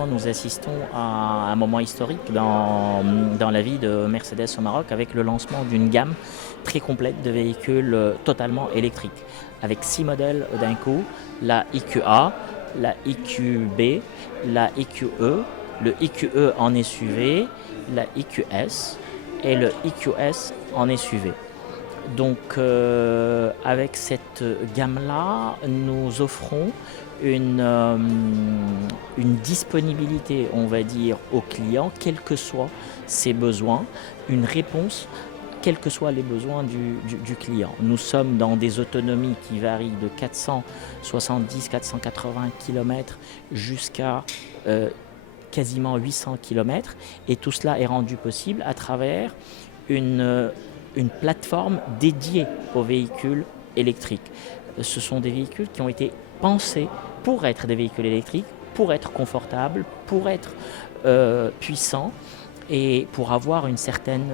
effectivement, nous assistons à un moment historique dans la vie de Mercedes au Maroc avec le lancement d'une gamme très complète de véhicules totalement électriques, avec 6 modèles d'un coup, la EQA, la EQB, la EQE, le EQE en SUV, la EQS et le EQS en SUV. Donc avec cette gamme-là, nous offrons une disponibilité, on va dire, aux clients, quels que soient ses besoins, une réponse, quels que soient les besoins du client. Nous sommes dans des autonomies qui varient de 470-480 km jusqu'à quasiment 800 km, et tout cela est rendu possible à travers une plateforme dédiée aux véhicules électriques. Ce sont des véhicules qui ont été pensés pour être des véhicules électriques, pour être confortables, pour être puissants et pour avoir une certaine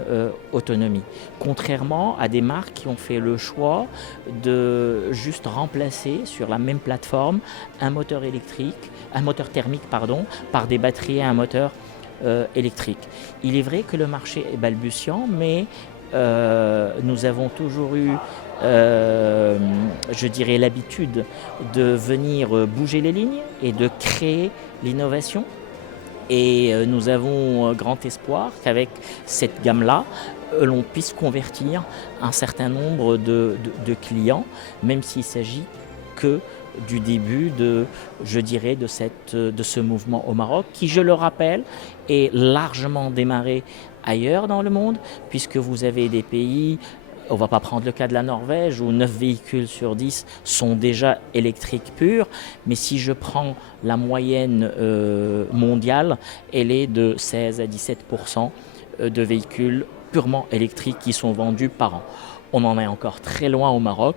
autonomie. Contrairement à des marques qui ont fait le choix de juste remplacer sur la même plateforme un moteur thermique par des batteries et un moteur électrique. Il est vrai que le marché est balbutiant, mais nous avons toujours eu, je dirais, l'habitude de venir bouger les lignes et de créer l'innovation. Et nous avons grand espoir qu'avec cette gamme-là, l'on puisse convertir un certain nombre de clients, même s'il s'agit que du début de ce mouvement au Maroc, qui, je le rappelle, est largement démarré ailleurs dans le monde, puisque vous avez des pays, on ne va pas prendre le cas de la Norvège, où 9 véhicules sur 10 sont déjà électriques purs, mais si je prends la moyenne mondiale, elle est de 16 à 17% de véhicules purement électriques qui sont vendus par an. On en est encore très loin au Maroc.